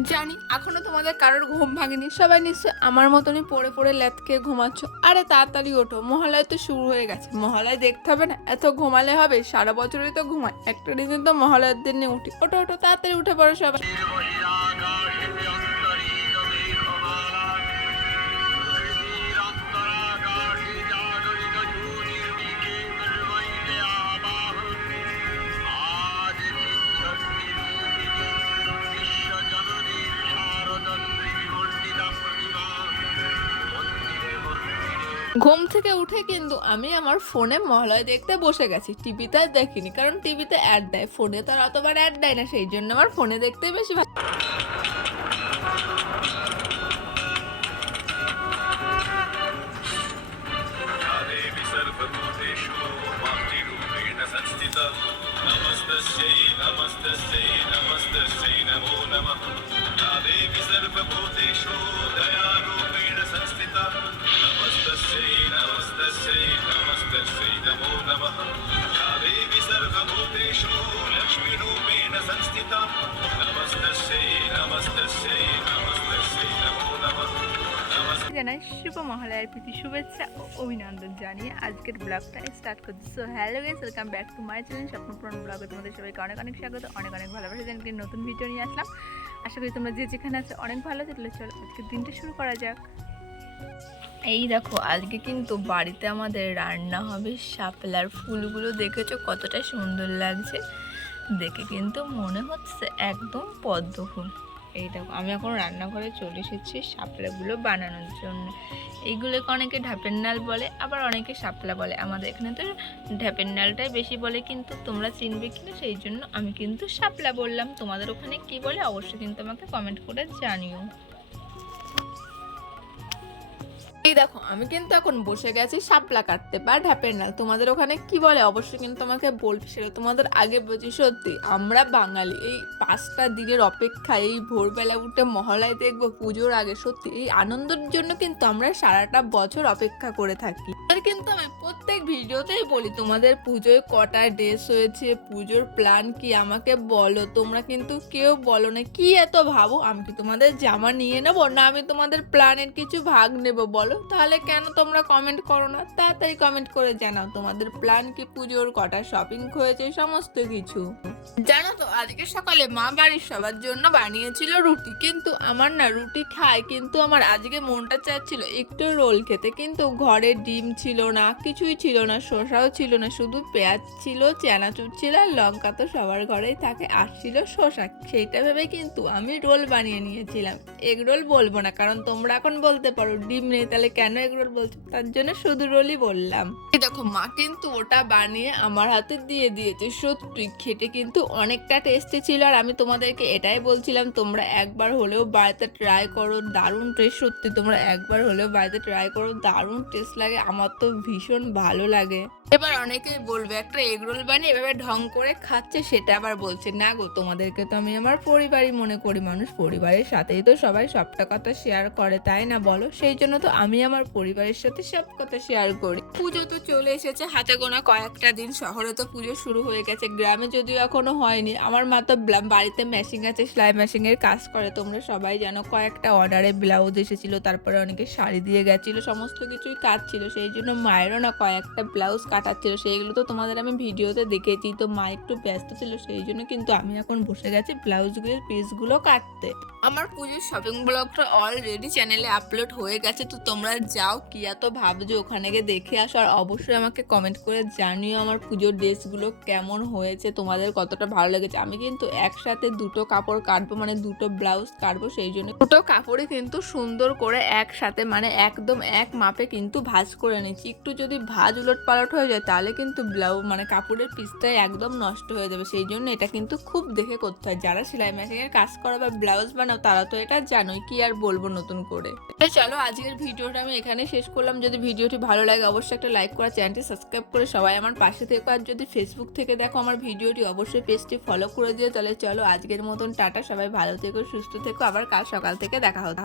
জানি এখনও তোমাদের কারোর ঘুম ভাঙেনি। সবাই নিশ্চয় আমার মতনই পড়ে পড়ে ল্যাত খেয়ে ঘুমাচ্ছ। আরে তাড়াতাড়ি ওঠো, মহালয় তো শুরু হয়ে গেছে। মহালয় দেখতে হবে না, এত ঘুমালে হবে, সারা বছরই তো ঘুমায়। একটা দিন তো মহালয়ের দিনে উঠি। ওঠো ওঠো, তাড়াতাড়ি উঠে পড়ো সবাই। ঘুম থেকে উঠে কিন্তু আমি আমার ফোনে মহালয় দেখতে বসে গেছি টিভিতে আর দেখিনি কারণ টিভিতে অ্যাড দেয় ফোনে তো আর অতবার অ্যাড দেয় না সেই জন্য আমার ফোনে দেখতে বেশি ভালো देवी सर्वभूतेषु मातृरूपेण संस्थिता नमस्तस्यै नमस्तस्यै नमस्तस्यै नमो नमः या देवी सर्वभूतेषु दयारूपेण জানাই শুভ মহালয়ার প্রীতি শুভেচ্ছা ও অভিনন্দন জানিয়ে আজকের ব্লগটা স্টার্ট করছি। So hello guys welcome back to my channel Swapnapuran ব্লগে তোমাদের সবাইকে অনেক অনেক স্বাগত, অনেক অনেক ভালোবাসা জানি একটি নতুন ভিডিও নিয়ে আসলাম। আশা করি তোমরা যে যেখানে আছো অনেক ভালো, তাহলে চলো আজকের দিনটা শুরু করা যাক। এই দেখো, আজকে কিন্তু বাড়িতে আমাদের রান্না হবে শাপলার ফুলগুলো। দেখেছ কতটা সুন্দর লাগছে? দেখে কিন্তু মনে হচ্ছে একদম পদ্ম ফুল। এই দেখো, আমি এখন রান্নাঘরে চলে এসেছি শাপলাগুলো বানানোর জন্য। এইগুলোকে অনেকে ঢাপের নাল বলে, আবার অনেকে শাপলা বলে। আমাদের এখানে তো ঢ্যাপের নালটাই বেশি বলে, কিন্তু তোমরা চিনবে কিনা, সেই জন্য আমি কিন্তু শাপলা বললাম। তোমাদের ওখানে কি বলে, অবশ্যই কিন্তু আমাকে কমেন্ট করে জানিও। এই দেখো, আমি কিন্তু এখন বসে গেছি শাপলা কাটতে বা ঢ্যাপের নাল। তোমাদের ওখানে কি বলে? অবশ্যই কিন্তু আমাকে বলবে, সেটা তোমাদের আগে বলছি সত্যি। আমরা বাঙালি, এই পাঁচটা দিনের অপেক্ষায়, এই ভোরবেলা উঠে মহলায় দেখব পুজোর আগে সত্যি, এই আনন্দের জন্য কিন্তু আমরা সারাটা বছর অপেক্ষা করে থাকি। আর কিন্তু আমি প্রত্যেক ভিডিওতেই বলি, তোমাদের পুজোয় কটা ড্রেস হয়েছে, পুজোর প্ল্যান কি? আমাকে বলো, তোমরা কিন্তু কেউ বলো না, কি এত ভাবো? আমি কি তোমাদের জামা নিয়ে নেব, না আমি তোমাদের প্ল্যানের কিছু ভাগ নেব, বলো? তাহলে কেন তোমরা কমেন্ট করো না? তাড়াতাড়ি কমেন্ট করে জানাও তোমাদের প্ল্যান কি? পুজোর কটা শপিং হয়েছে? সমস্ত কিছু। জানো তো, আজকে সকালে মা বাড়ির সবার জন্য বানিয়েছিল রুটি, কিন্তু আমার না রুটি খায়, কিন্তু আমার আজকে মনটা চাচ্ছিল একটু রোল খেতে, কিন্তু ঘরে ডিম ছিল না, কিছুই ছিল না, শসাও ছিল না, শুধু পেঁয়াজ ছিল, চানাচুর ছিল, আর লঙ্কা তো সবার ঘরেই থাকে আর ছিল শসা, সেইটা ভেবে কিন্তু আমি রোল বানিয়ে নিয়েছিলাম। এগ রোল বলব না, কারণ তোমরা এখন বলতে পারো, ডিম নেই, তাহলে কেন এগ রোল বলছো? তার জন্য শুধু রোলই বললাম। দেখো, মা কিন্তু ওটা বানিয়ে আমার হাতে দিয়ে দিয়েছে, সত্যি খেটে কিন্তু অনেকটা টেস্টি ছিল আর আমি তোমাদেরকে এটাই বলছিলাম, তোমরা একবার হলেও বাড়িতে ট্রাই করো, দারুণ টেস্ট সত্যি তোমরা একবার হলেও বাড়িতে ট্রাই করো, দারুণ টেস্ট লাগে, আমার তো ভীষণ ভালো লাগে। এবার অনেকেই বলবে, একটা এগরোল বানিয়ে এভাবে ঢং করে খাচ্ছে? সেটা আবার বলছে, না গো, তোমাদেরকে তো আমি আমার পরিবারই মনে করি, মানুষ পরিবারের সাথেই তো সবাই সবটা কথা শেয়ার করে, তাই না বলো? সেই জন্য তো আমি আমার পরিবারের সাথে সব কথা শেয়ার করি। পুজো তো চলে এসেছে, হাতে গোনা কয়েকটা দিন, শহরে তো পুজো শুরু হয়ে গেছে, গ্রামে যদিও এখনও হয়নি। আমার মা তো বাড়িতে মেশিন আছে, সেলাই মেশিন এর কাজ করে। তোমরা সবাই জানো, কয়েকটা অর্ডারে ব্লাউজ এসেছিল, তারপরে অনেকে শাড়ি দিয়ে গেছিল, সমস্ত কিছুই কাজ ছিল। সেই জন্য মায়েরও না কয়েকটা ব্লাউজ কাটাচ্ছিল সেইগুলো তো তোমাদের আমি ভিডিওতে দেখেছি, তো মা একটু ব্যস্ত ছিল, সেই জন্য কিন্তু আমি এখন বসে গেছি ব্লাউজগুলোর পিসগুলো কাটতে। আমার পুজোর শপিং ব্লগটা অলরেডি চ্যানেলে আপলোড হয়ে গেছে, তো তোমরা যাও কি এত ভাবছ ওখানে গিয়ে দেখে আসো। আর অবশ্যই আমাকে কমেন্ট করে জানিও আমার পুজোর ড্রেসগুলো কেমন হয়েছে, তোমাদের কতটা ভালো লেগেছে। আমি কিন্তু একসাথে দুটো কাপড় কাটবো মানে দুটো ব্লাউজ কাটবো, সেই জন্য দুটো কাপড়ে কিন্তু সুন্দর করে একসাথে মানে একদম এক মাপে কিন্তু ভাঁজ করে নিচ্ছি। একটু যদি ভাজ উলট পালট হয়ে যায়, তাহলে কিন্তু ব্লাউজ মানে কাপড়ের পিসটাই একদম নষ্ট হয়ে যাবে। সেই জন্য এটা কিন্তু খুব দেখে করতে হয়। যারা সেলাই মেশিনের কাজ করো বা ব্লাউজ বানাও, তারা তো এটা জানোই, কি আর বলব নতুন করে। চলো, আজকের ভিডিওটা আমি এখানে শেষ করলাম। যদি ভিডিওটি ভালো লাগে, অবশ্যই একটা লাইক করা, চ্যানেলটি সাবস্ক্রাইব করে সবাই আমার পাশে থেকে। আর যদি ফেসবুক থেকে দেখো আমার ভিডিওটি, অবশ্যই পেজটি ফলো করে দিও, তাহলে চলো আজকের মতন টাটা, সবাই ভালো থেকো, সুস্থ থেকো, আবার কাল সকাল থেকে দেখা হতে